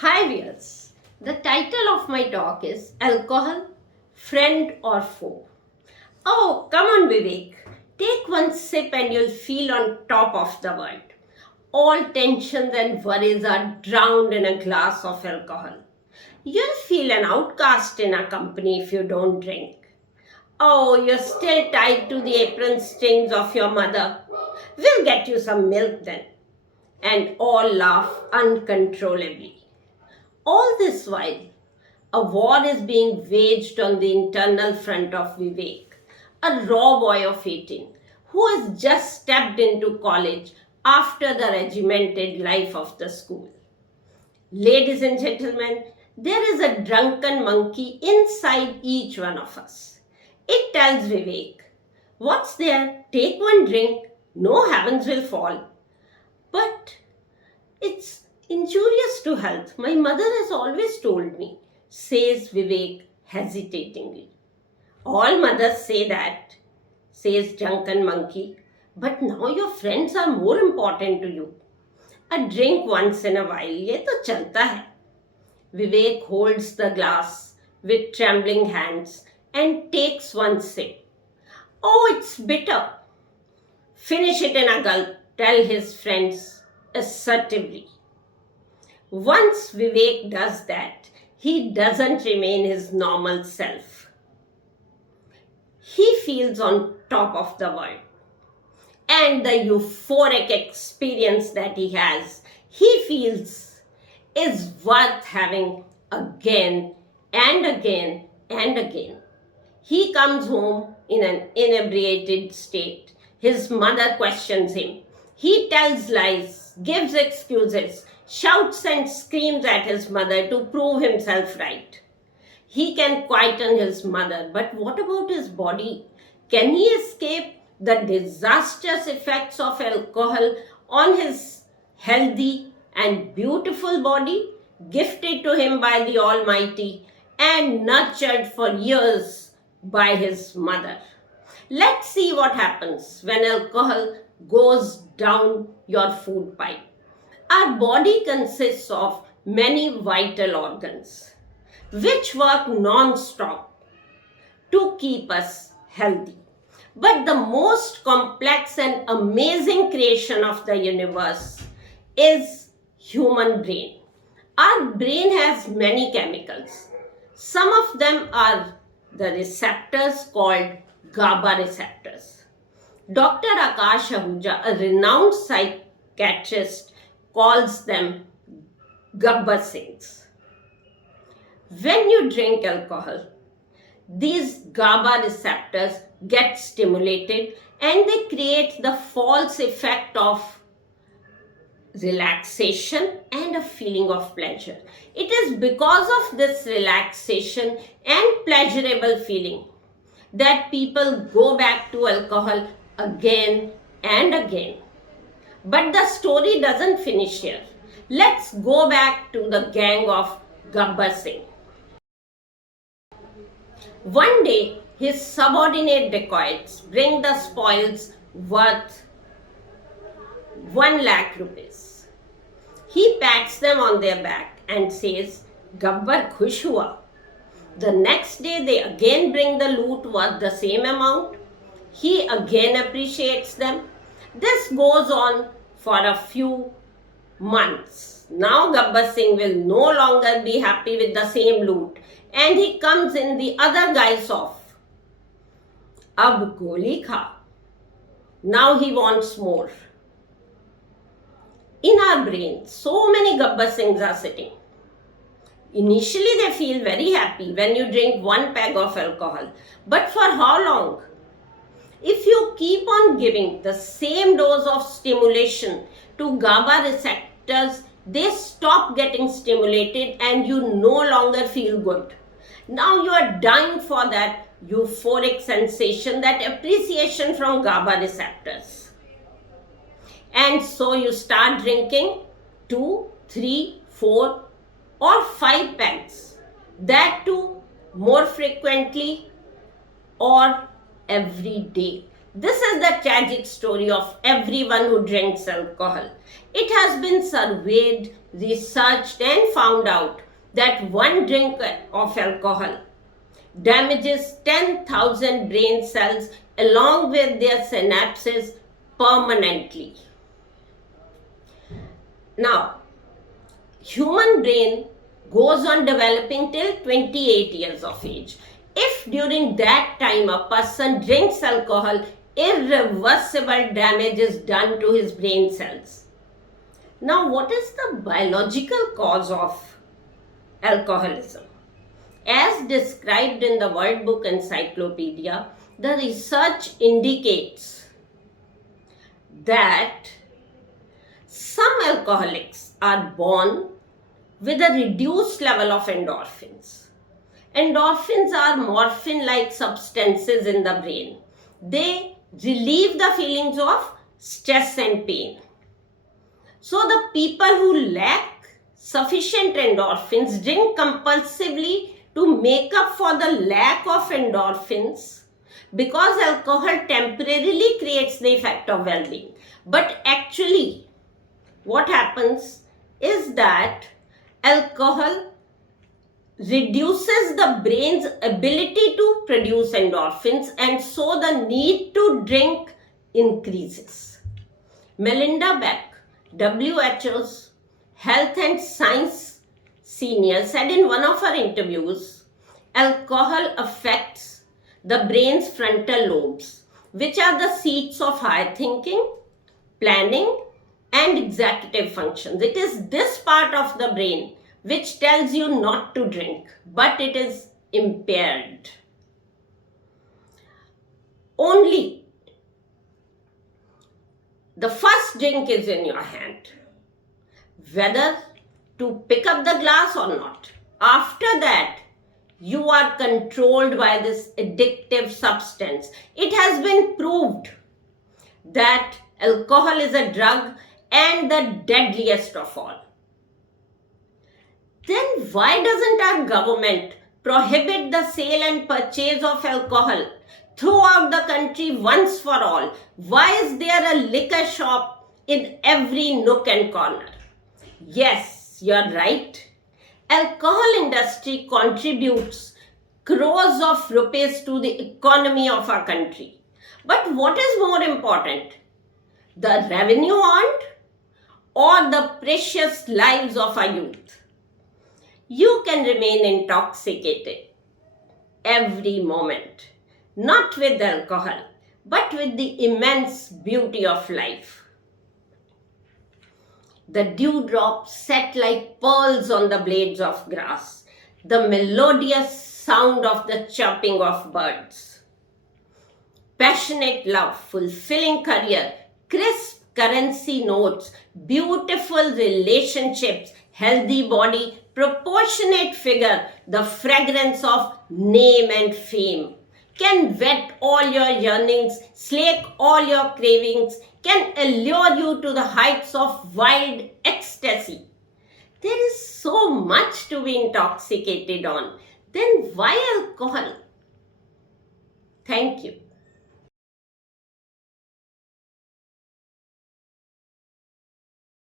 Hi viewers, the title of my talk is Alcohol, Friend or Foe. Oh, come on Vivek, take one sip and you'll feel on top of the world. All tensions and worries are drowned in a glass of alcohol. You'll feel an outcast in a company if you don't drink. Oh, you're still tied to the apron strings of your mother. We'll get you some milk then. And all laugh uncontrollably. All this while, a war is being waged on the internal front of Vivek, a raw boy of 18 who has just stepped into college after the regimented life of the school. Ladies and gentlemen, there is a drunken monkey inside each one of us. It tells Vivek, "What's there? Take one drink. No heavens will fall." But it's injurious to health. My mother has always told me, says Vivek hesitatingly. All mothers say that, says drunken monkey. But now your friends are more important to you. A drink once in a while, ये तो चलता है. Vivek holds the glass with trembling hands and takes one sip. Oh, it's bitter. Finish it in a gulp, tell his friends assertively. Once Vivek does that, he doesn't remain his normal self. He feels on top of the world. And the euphoric experience that he feels is worth having again and again and again. He comes home in an inebriated state. His mother questions him. He tells lies, gives excuses, shouts and screams at his mother to prove himself right. He can quieten his mother, but what about his body? Can he escape the disastrous effects of alcohol on his healthy and beautiful body, gifted to him by the Almighty and nurtured for years by his mother? Let's see what happens when alcohol goes down your food pipe. Our body consists of many vital organs which work non-stop to keep us healthy. But the most complex and amazing creation of the universe is human brain. Our brain has many chemicals. Some of them are the receptors called GABA receptors. Dr. Akash Ahuja, a renowned psychiatrist, calls them Gabbar Singhs. When you drink alcohol, these GABA receptors get stimulated and they create the false effect of relaxation and a feeling of pleasure. It is because of this relaxation and pleasurable feeling that people go back to alcohol again and again. But the story doesn't finish here. Let's go back to the gang of Gabbar Singh. One day, his subordinate dacoits bring the spoils worth 1 lakh rupees. He pats them on their back and says, "Gabbar khush hua." The next day, they again bring the loot worth the same amount. He again appreciates them. This goes on for a few months. Now Gabbar Singh will no longer be happy with the same loot and he comes in the other guise of "Ab goli kha." Now he wants more. In our brain, so many Gabbar Singhs are sitting. Initially, they feel very happy when you drink 1 peg of alcohol. But for how long? If you keep on giving the same dose of stimulation to GABA receptors, they stop getting stimulated and you no longer feel good. Now you are dying for that euphoric sensation, that appreciation from GABA receptors. And so you start drinking 2, 3, 4 or 5 packs. That too more frequently or every day. This is the tragic story of everyone who drinks alcohol. It has been surveyed, researched, and found out that one drink of alcohol damages 10,000 brain cells along with their synapses permanently. Now, human brain goes on developing till 28 years of age. If during that time a person drinks alcohol, irreversible damage is done to his brain cells. Now, what is the biological cause of alcoholism? As described in the World Book Encyclopedia, the research indicates that some alcoholics are born with a reduced level of endorphins. Endorphins are morphine-like substances in the brain. They relieve the feelings of stress and pain. So the people who lack sufficient endorphins drink compulsively to make up for the lack of endorphins, because alcohol temporarily creates the effect of well-being. But actually, what happens is that alcohol reduces the brain's ability to produce endorphins, and so the need to drink increases. Melinda Beck, WHO's Health and Science Senior, said in one of her interviews, alcohol affects the brain's frontal lobes, which are the seats of higher thinking, planning, and executive functions. It is this part of the brain which tells you not to drink, but it is impaired. Only the first drink is in your hand, whether to pick up the glass or not. After that, you are controlled by this addictive substance. It has been proved that alcohol is a drug and the deadliest of all. Then why doesn't our government prohibit the sale and purchase of alcohol throughout the country once for all? Why is there a liquor shop in every nook and corner? Yes, you're right. Alcohol industry contributes crores of rupees to the economy of our country. But what is more important? The revenue earned or the precious lives of our youth? You can remain intoxicated every moment, not with alcohol, but with the immense beauty of life. The dewdrops set like pearls on the blades of grass, the melodious sound of the chirping of birds. Passionate love, fulfilling career, crisp currency notes, beautiful relationships, healthy body, proportionate figure, the fragrance of name and fame can whet all your yearnings, slake all your cravings, can allure you to the heights of wild ecstasy. There is so much to be intoxicated on. Then why alcohol? Thank you.